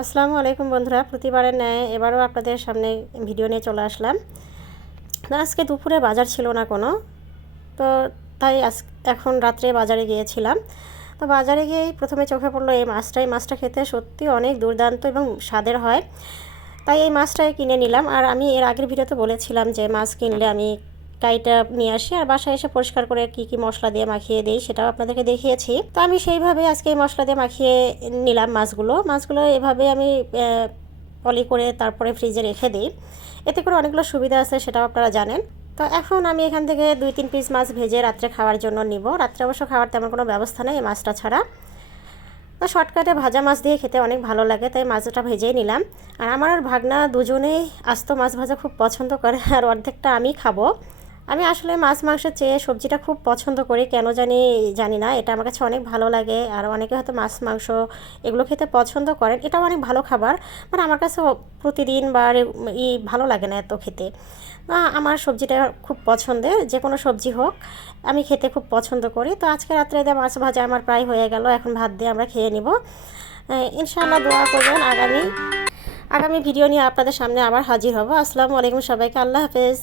আসসালামু আলাইকুম বন্ধুরা, প্রতিবারের ন্যায় এবারও আপনাদের সামনে ভিডিও নিয়ে চলে আসলাম। আজকে দুপুরে বাজার ছিল না কোনো, তো তাই এখন রাত্রে বাজারে গিয়েছিলাম। তো বাজারে গিয়েই প্রথমে চোখে পড়লো এই মাছটা খেতে সত্যি অনেক দুর্দান্ত এবং স্বাদের হয়। তাই এই মাছটাই কিনে নিলাম। আর আমি এর আগের ভিডিওতে বলেছিলাম যে মাছ কিনলে আমি কাইটা নিয়ে আসি আর বাসায় এসে পরিষ্কার করে কি মশলা দিয়ে মাখিয়ে দিই সেটাও আপনাদেরকে দেখিয়েছি। তো আমি সেইভাবে আজকে এই মশলা দিয়ে মাখিয়ে নিলাম মাছগুলো এভাবে আমি পলি করে তারপরে ফ্রিজে রেখে দিই। এতে করে অনেকগুলো সুবিধা আছে, সেটাও আপনারা জানেন। তো এখন আমি এখান থেকে 2-3 পিস মাছ ভেজে রাত্রে খাওয়ার জন্য নিব। রাত্রে অবশ্য খাওয়ার তেমন কোনো ব্যবস্থা নেই এই মাছটা ছাড়া। তো শর্টকাটে ভাজা মাছ দিয়ে খেতে অনেক ভালো লাগে, তাই মাছটা ভেজেই নিলাম। আর আমার আর ভাগনা দুজনেই আস্ত মাছ ভাজা খুব পছন্দ করে, আর অর্ধেকটা আমি খাবো। আমি আসলে মাছ মাংসের চেয়ে সবজিটা খুব পছন্দ করি, কেন জানি না, এটা আমার কাছে অনেক ভালো লাগে। আর অনেকে হয়তো মাছ মাংস এগুলো খেতে পছন্দ করেন, এটাও অনেক ভালো খাবার। মানে আমার কাছে প্রতিদিন বা ভালো লাগে না এত খেতে। আমার সবজিটা খুব পছন্দের, যে কোনো সবজি হোক আমি খেতে খুব পছন্দ করি। তো আজকে রাত্রে মাছ ভাজা আমার প্রায় হয়ে গেল, এখন ভাত দিয়ে আমরা খেয়ে নিব। ইনশাআল্লাহ দোয়া করবেন, আগামী ভিডিও নিয়ে আপনাদের সামনে আবার হাজির হব। আসসালামু আলাইকুম সবাইকে, আল্লাহ হাফেজ।